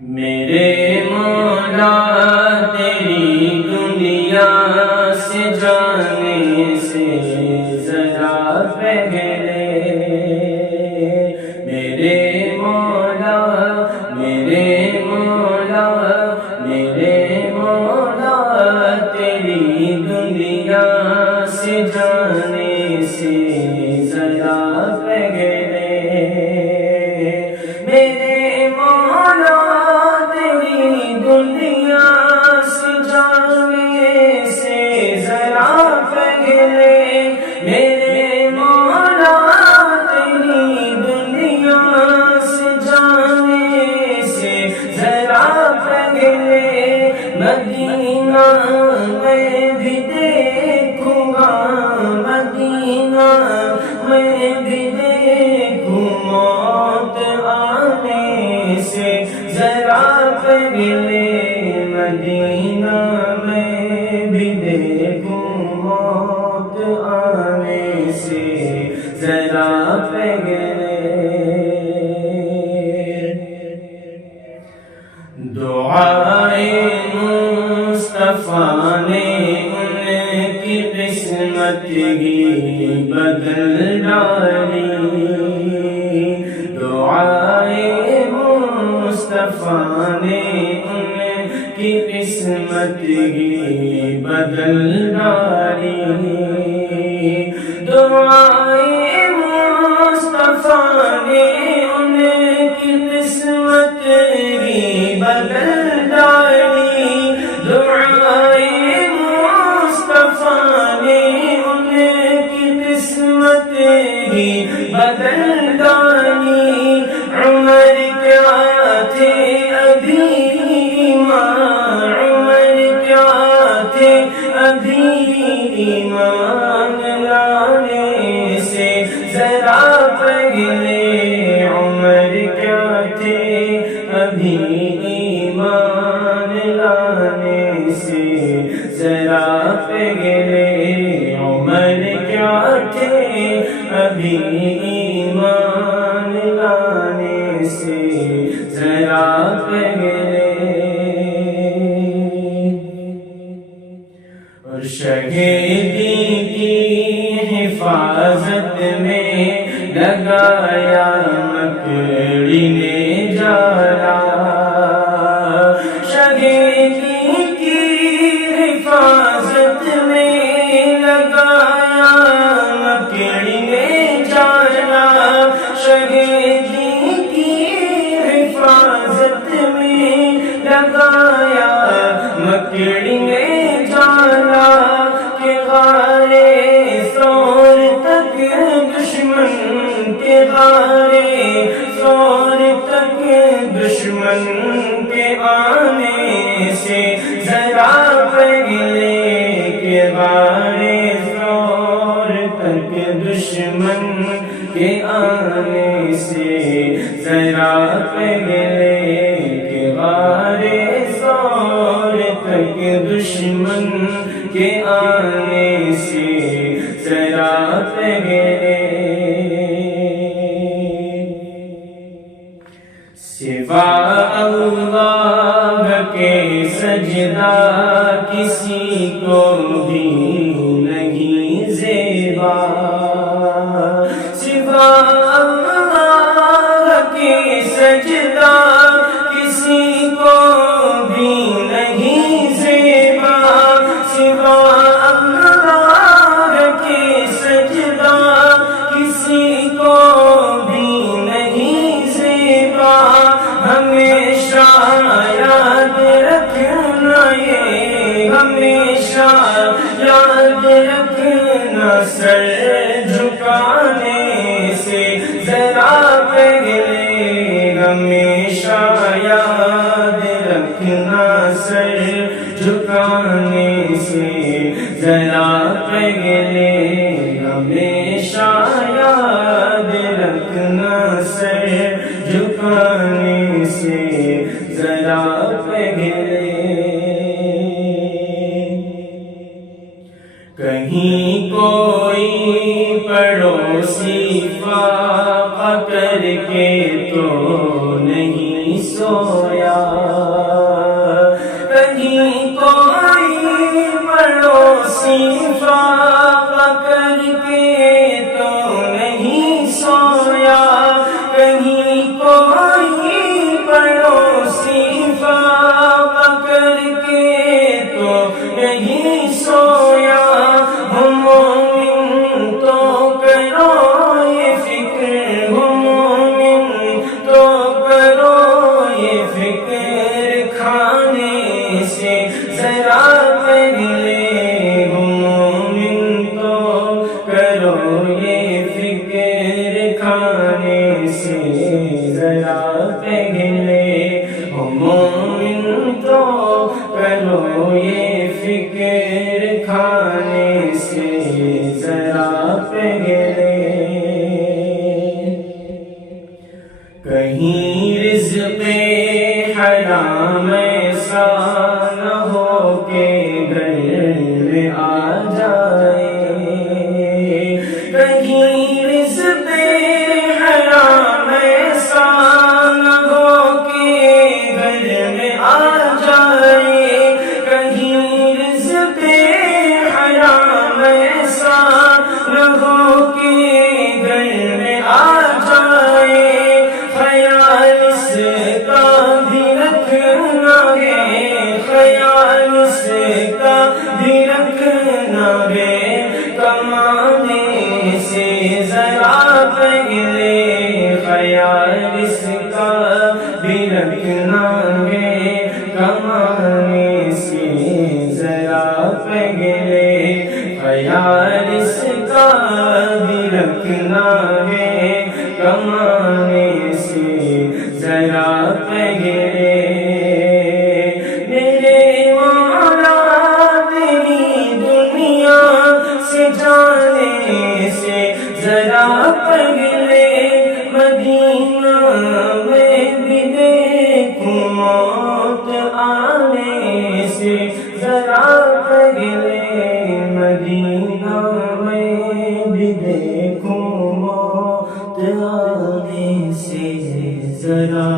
میرے مولا تیری دنیا سے جانے سے ذرا پہلے، میرے مولا میرے مولا میرے مولا تیری دنیا سے جانے سے ذرا پہلے، میرے مولا تیری دنیا سے جانے سے ذرا پہلے، میرے مولا تیری دنیا سے جانے سے ذرا پہلے، مدینہ میں بھی دیکھوں گا، مدینہ میں بھی دیکھوں، موت آنے سے ذرا پہلے، مدینہ میں بھی دیکھوں، موت آنے سے ذرا پہلے۔ دعائے مصطفیٰ نے ان کی قسمت ہی بدل ڈالی، دعائے مصطفیٰ نے ان کی قسمت ہی بدل ڈالی، دعائے مصطفیٰ نے ان کی قسمت ہی بدل ڈالی، دعائے مصطفیٰ نے ان کی قسمت ہی بدل ڈالی، عمر کیا تھے ابھی ایمان، عمر کیا تھے ابھی ایمان لانے سے ذرا پہلے، عمر کیا تھے ابھی ایمان لانے سے ذرا پہلے، عمر کیا تھے ابھی ایمان لانے سے ذرا پہلے، اور شہیدی کی حفاظت میں لگایا مکڑی نے جالا، شہیدی کی حفاظت میں لگایا مکڑی نے جالا، شہیدی کی حفاظت میں لگایا مکڑی نے جالا، کہ غارے ثور تک دشمن کے، غارے ثور تک دشمن کے آنے سے ذرا پہلے، کہ غارے ثور تک دشمن کے آنے سے ذرا پہلے، کہ غارے ثور تک دشمن کے آنے سے ذرا پہلے، سوا اللہ کے سجدہ کسی کو بھی نہیں زیبا، سوا اللہ کے سجدہ کسی کو بھی نہیں زیبا، سوا اللہ کے سجدہ کسی کو بھی نہیں زیبا، ہمیشہ یاد رکھنا یہ، ہمیشہ یاد رکھنا، سر جھکانے سے ذرا پہلے، ہمیشہ یاد رکھنا، سر جھکانے سے ذرا پہلے، ہمیشہ یاد رکھنا، سر جھکانے سے ذرا پہلے، کہیں کوئی پڑوسی فاقہ کر کے تو نہیں سویا، پہلے مومن تو کرو یہ فکر کھانے سے ذرا پہلے کہیں رزق حرام ایسا نہ ہو کہ گھر میں آ جائے کہیں رزق حرام ایسا نہ ہو کہ گھر میں آ جائے کہیں رزق حرام ایسا نہ ہو کہ گھر میں آ جائے خیال اس کا بھی رکھنا ہے خیال اس کا بھی رکھنا ہے کمانے سے ذرا پہلے خیال اس کا بھی رکھنا ہے کمانے سے ذرا پہلے خیال اس کا بھی رکھنا ہے کمانے سے ذرا پہلے میرے مولا تیری دنیا سے جانے سے ذرا پہلے مدینہ میں بھی دیکھوں موت آنے سے ذرا پہلے مدینہ میں بھی دیکھوں موت آنے سے ذرا